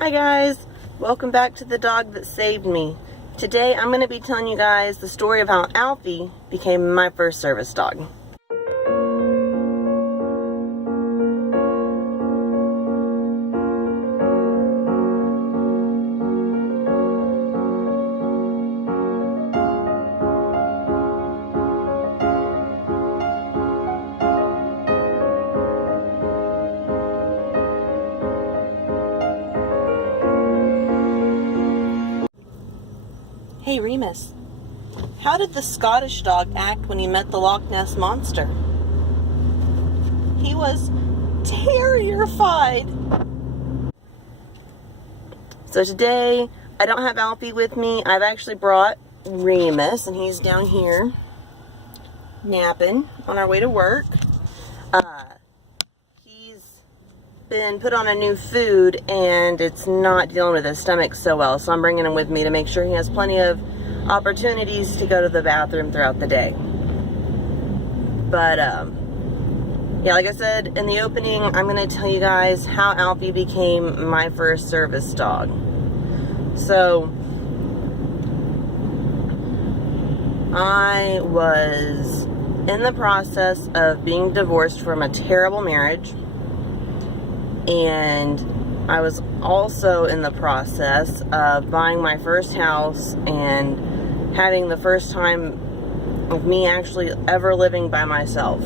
Hi guys, welcome back to The Dog That Saved Me. Today I'm going to be telling you guys the story of how Alfie became my first service dog. Hey Remus, how did the Scottish dog act when he met the Loch Ness Monster? He was terrified. So today, I don't have Alfie with me. I've actually brought Remus, and he's down here napping on our way to work. He's been put on a new food and it's not dealing with his stomach so well, so I'm bringing him with me to make sure he has plenty of opportunities to go to the bathroom throughout the day. But yeah, like I said in the opening, I'm going to tell you guys how Alfie became my first service dog. So I was in the process of being divorced from a terrible marriage, and I was also in the process of buying my first house and having the first time of me actually ever living by myself.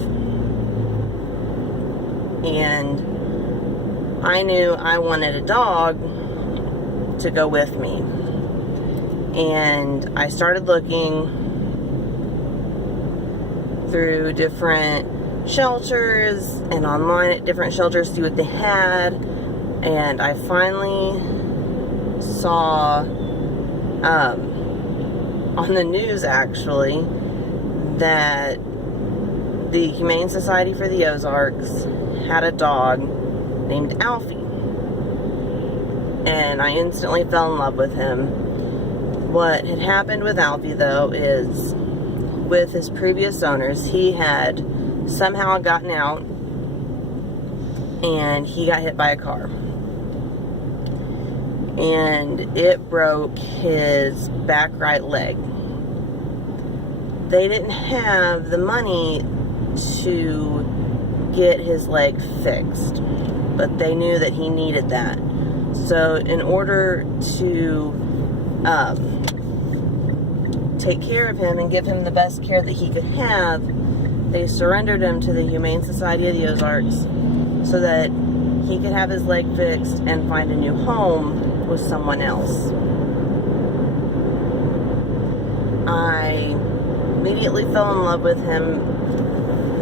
And I knew I wanted a dog to go with me. And I started looking through different shelters and online at different shelters to see what they had, and I finally saw on the news actually that the Humane Society for the Ozarks had a dog named Alfie, and I instantly fell in love with him. What had happened with Alfie though is, with his previous owners, he had somehow gotten out and he got hit by a car, and it broke his back right leg. They didn't have the money to get his leg fixed, but they knew that he needed that. So in order to take care of him and give him the best care that he could have, they surrendered him to the Humane Society of the Ozarks so that he could have his leg fixed and find a new home with someone else. I immediately fell in love with him,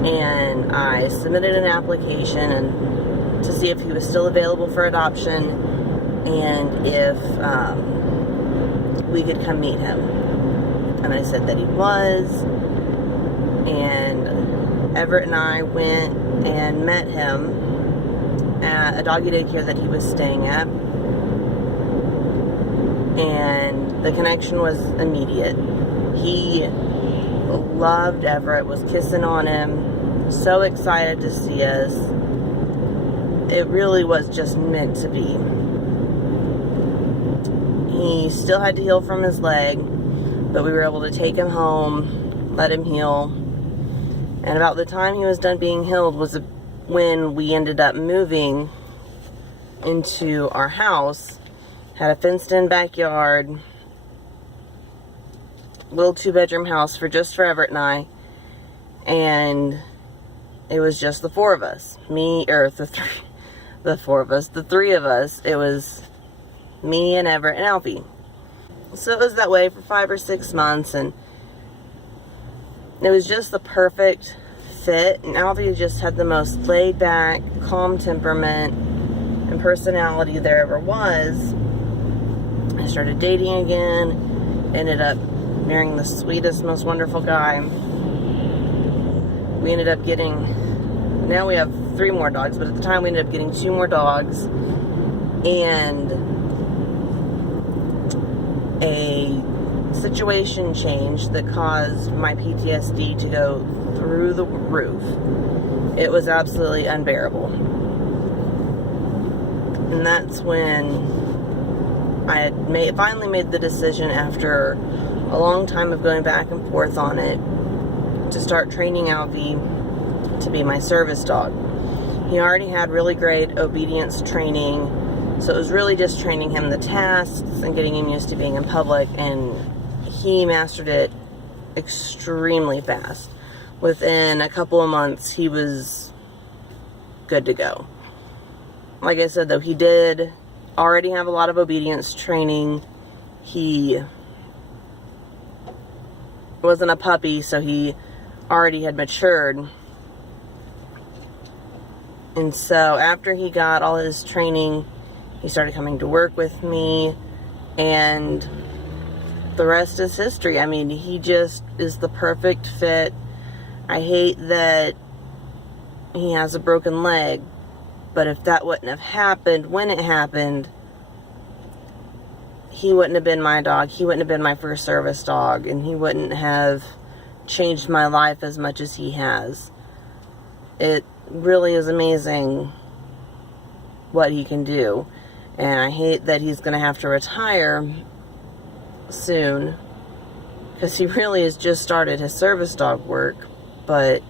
and I submitted an application to see if he was still available for adoption and if we could come meet him. And I said that he was, and Everett and I went and met him at a doggy daycare that he was staying at, and the connection was immediate. He loved Everett, was kissing on him, so excited to see us. It really was just meant to be. He still had to heal from his leg, but we were able to take him home, let him heal. And about the time he was done being healed was when we ended up moving into our house. Had a fenced-in backyard, little 2-bedroom house for Everett and I, and it was just the four of us. The three of us. It was me and Everett and Alfie. So it was that way for 5 or 6 months, and it was just the perfect fit. And Alfie just had the most laid back, calm temperament and personality there ever was. I started dating again, ended up marrying the sweetest, most wonderful guy. We ended up getting, now we have 3 more dogs, but at the time we ended up getting 2 more dogs. And a situation changed that caused my PTSD to go through the roof. It was absolutely unbearable. And that's when I had finally made the decision after a long time of going back and forth on it to start training Alfie to be my service dog. He already had really great obedience training, so it was really just training him the tasks and getting him used to being in public, and he mastered it extremely fast. Within a couple of months, he was good to go. Like I said, though, he did already have a lot of obedience training. He wasn't a puppy, so he already had matured. And so after he got all his training, he started coming to work with me, and the rest is history. I mean, he just is the perfect fit. I hate that he has a broken leg, but if that wouldn't have happened when it happened, he wouldn't have been my dog. He wouldn't have been my first service dog, and he wouldn't have changed my life as much as he has. It really is amazing what he can do, and I hate that he's going to have to retire soon, because he really has just started his service dog work. But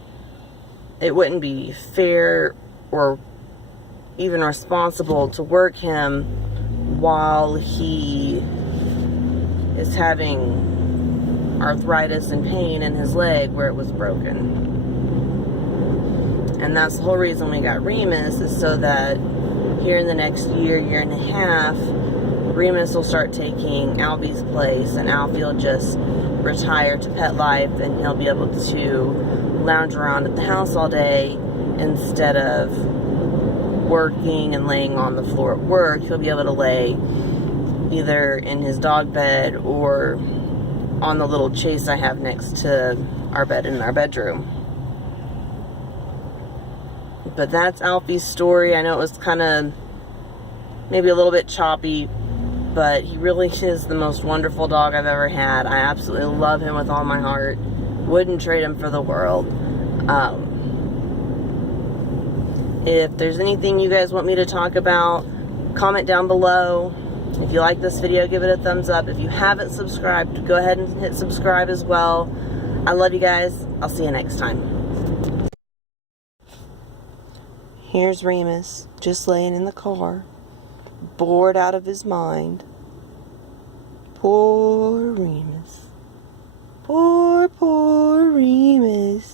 it wouldn't be fair or even responsible to work him while he is having arthritis and pain in his leg where it was broken. And that's the whole reason we got Remus, is so that here in the next year, year and a half, Remus will start taking Alfie's place, and Alfie will just retire to pet life, and he'll be able to lounge around at the house all day instead of working and laying on the floor at work. He'll be able to lay either in his dog bed or on the little chase I have next to our bed in our bedroom. But that's Alfie's story. I know it was kind of maybe a little bit choppy, but he really is the most wonderful dog I've ever had. I absolutely love him with all my heart. Wouldn't trade him for the world. If there's anything you guys want me to talk about, comment down below. If you like this video, give it a thumbs up. If you haven't subscribed, go ahead and hit subscribe as well. I love you guys. I'll see you next time. Here's Remus, just laying in the car, bored out of his mind. Poor Remus. Poor Remus.